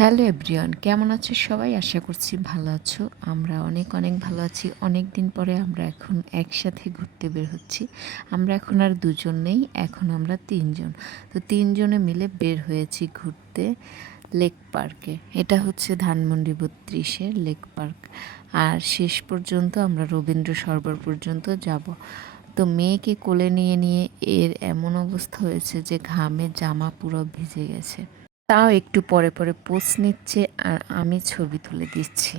Hello everyone, কেমন আছো সবাই? আশা করছি ভালো আছো। আমরা অনেক অনেক ভালো আছি। অনেক দিন পরে আমরা এখন একসাথে ঘুরতে বের হচ্ছি। আমরা এখন আর দুজন নেই, এখন আমরা তিনজন। তো তিনজনে মিলে বের হয়েছি ঘুরতে লেক পার্কে। এটা হচ্ছে ধানমন্ডি 32-এর লেক পার্ক। আর শেষ পর্যন্ত আমরা রবীন্দ্র সরোবর পর্যন্ত যাব। তো মেয়েকে কোলে নিয়ে নিয়ে এর এমন অবস্থা হয়েছে যে ঘামে জামা পুরো ভিজে গেছে। তাও একটু পরে পরে পোস্ট নিচ্ছে আর আমি ছবি তুলে দিচ্ছি।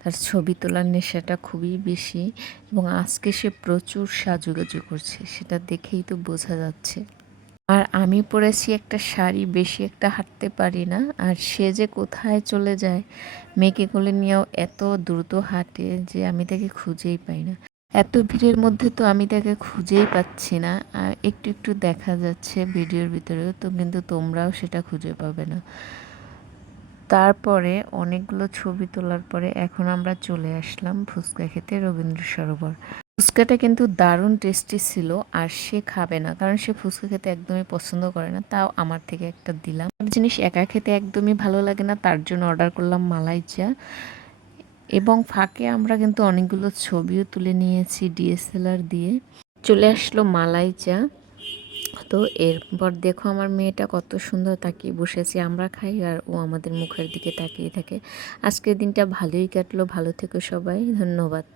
তার ছবি তোলার নেশাটা খুবই বেশি এবং আজকে সে প্রচুর সাজুগুজু করছে, সেটা দেখেই তো বোঝা যাচ্ছে। আর আমি পরেছি একটা শাড়ি, বেশি একটা হাঁটতে পারি না। আর সে যে কোথায় চলে যায়, মেয়েকে কোলে নিয়েও এত দ্রুত হাঁটে যে আমি তাকে খুঁজেই পাই না। এত ভিড়ের মধ্যে তো আমি তাকে খুঁজেই পাচ্ছি না। আর একটু একটু দেখা যাচ্ছে ভিডিওর ভিতরেও, তো কিন্তু তোমরাও সেটা খুঁজে পাবে না। তারপরে অনেকগুলো ছবি তোলার পরে এখন আমরা চলে আসলাম ফুচকা খেতে রবীন্দ্র সরোবর। ফুচকাটা কিন্তু দারুণ টেস্টি ছিল। আর সে খাবে না, কারণ সে ফুচকা খেতে একদমই পছন্দ করে না। তাও আমার থেকে একটা দিলাম। জিনিস একা খেতে একদমই ভালো লাগে না, তার জন্য অর্ডার করলাম মালাই চা। এবং ফাঁকে আমরা কিন্তু অনেকগুলো ছবিও তুলে নিয়েছি ডিএসএলআর দিয়ে। চলে আসলো মালাই চা। তো এরপর দেখো আমার মেয়েটা কত সুন্দর তাকিয়ে বসেছে। আমরা খাই আর ও আমাদের মুখের দিকে তাকিয়ে থাকে। আজকের দিনটা ভালোই কাটলো। ভালো থেকো সবাই, ধন্যবাদ।